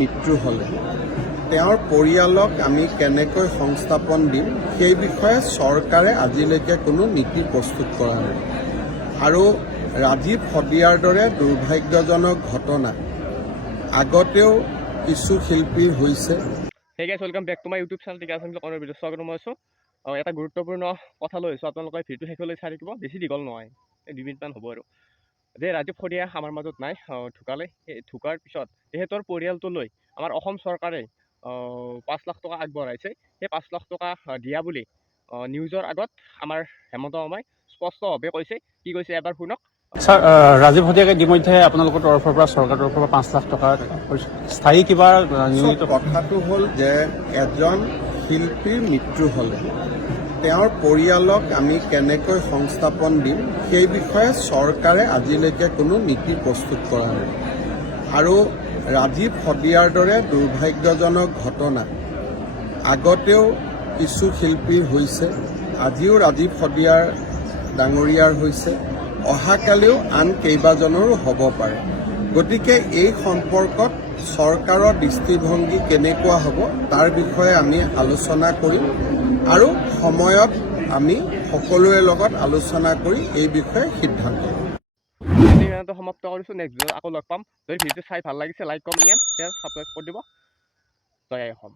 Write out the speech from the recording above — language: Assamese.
মৃত্যু হ'লে তেওঁৰ পৰিয়ালক আমি কেনেকৈ সংস্থাপন দিম সেই বিষয়ে চৰকাৰে আজিলৈকে কোনো নীতি প্ৰস্তুত কৰা নাই আৰু ৰাজীৱ হদিয়াৰ দৰে দুৰ্ভাগ্যজনক ঘটনা আগতেও কিছু শিল্পীৰ হৈছে। Hey guys, welcome back to my YouTube channel. এটা গুৰুত্বপূৰ্ণ কথা লৈ আছোঁ, আপোনালোকে ভিডিঅ'টো শেষলৈ চাই থাকিব। বেছি দীঘল নহয়, 2 মিনিটমান হ'ব আৰু। যে ৰাজীৱ হদিয়া আমাৰ মাজত নাই, ঢুকালে। সেই ঢুকাৰ পিছত তেখেতৰ পৰিয়ালটোলৈ আমাৰ অসম চৰকাৰে 5 লাখ টকা আগবঢ়াইছে। সেই 5 লাখ টকা দিয়া বুলি নিউজৰ আগত আমাৰ হেমন্ত মামাই স্পষ্টভাৱে কৈছে। কি কৈছে এবাৰ শুনক। স্যাৰ, ৰাজীৱ হদিয়াকে ইতিমধ্যে আপোনালোকৰ তৰফৰ পৰা চৰকাৰৰ তৰফৰ পৰা 5 লাখ টকা স্থায়ী কিবা নিয়োজিত। কথাটো হ'ল যে এজন শিল্পীৰ মৃত্যু হ'লে তেওঁৰ পৰিয়ালক আমি কেনেকৈ সংস্থাপন দিম সেই বিষয়ে চৰকাৰে আজিলৈকে কোনো নীতি প্ৰস্তুত কৰা নাই আৰু ৰাজীৱ হদিয়াৰ দৰে দুৰ্ভাগ্যজনক ঘটনা আগতেও কিছু শিল্পীৰ হৈছে। আজিও ৰাজীৱ হদিয়াৰ ডাঙৰীয়াৰ হৈছে, অহাকালিও আন কেইবাজনৰো হ'ব পাৰে। গতিকে এই সম্পৰ্কত চৰকাৰৰ দৃষ্টিভংগী কেনেকুৱা হ'ব তাৰ বিষয়ে আমি আলোচনা কৰিম আৰু সময়ত আমি সকলোৰে লগত আলোচনা কৰি এই বিষয়ে সিদ্ধান্ত ল'ম। সমাপ্ত কৰিছোঁ। নেক্সট ভিডিঅ'ত আকৌ লগ পাম। যদি ভিডিঅ'টো চাই ভাল লাগিছে, লাইক কমেণ্ট শ্বেয়াৰ ছাবস্ক্ৰাইব কৰি দিব। জয় অসম।